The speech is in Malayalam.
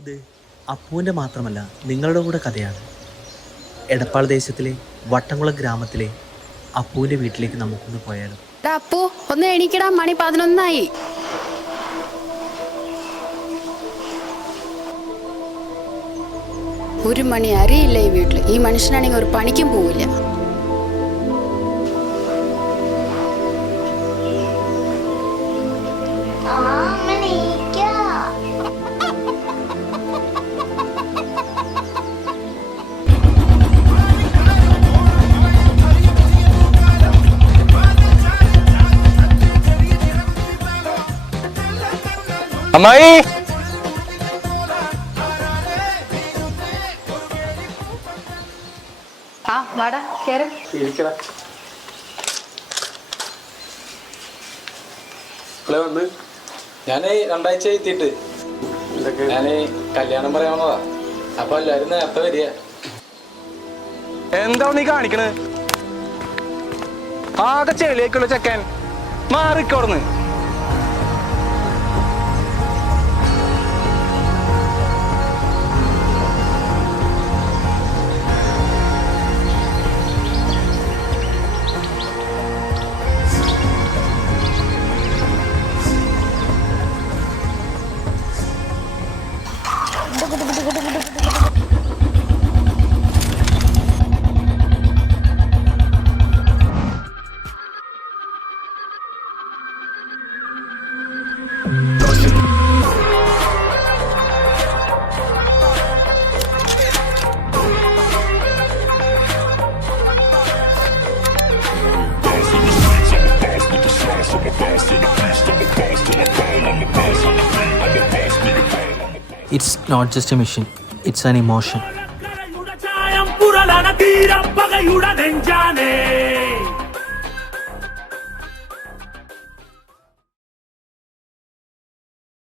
ഇത് അപ്പുവിൻ്റെ മാത്രമല്ല നിങ്ങളുടെ കൂടെ കഥയാണ്. എടപ്പാൾ ദേശത്തിലെ വട്ടംകുളം ഗ്രാമത്തിലെ അപ്പുവിൻ്റെ വീട്ടിലേക്ക് നമുക്കൊന്ന് പോയാലോ? അപ്പു ഒന്ന് എണീക്കടാ, മണി 11 ഒരു മണി അറിയില്ല ഈ വീട്ടിൽ. ഈ മനുഷ്യനാണെങ്കിൽ ഒരു പണിക്കും പോവില്ല. അമ്മായി, ഞാന് 2 ആഴ്ച എത്തിയിട്ട് ഞാന് കല്യാണം പറയാൻ വന്നതാ. അപ്പൊ എല്ലാരും നേരത്തെ വരിക. എന്താ നീ കാണിക്കണ്? ആകെ ചെളിയേക്കുള്ള ചെക്കൻ മാറിക്കോർന്ന്. It's not just a mission, it's an emotion.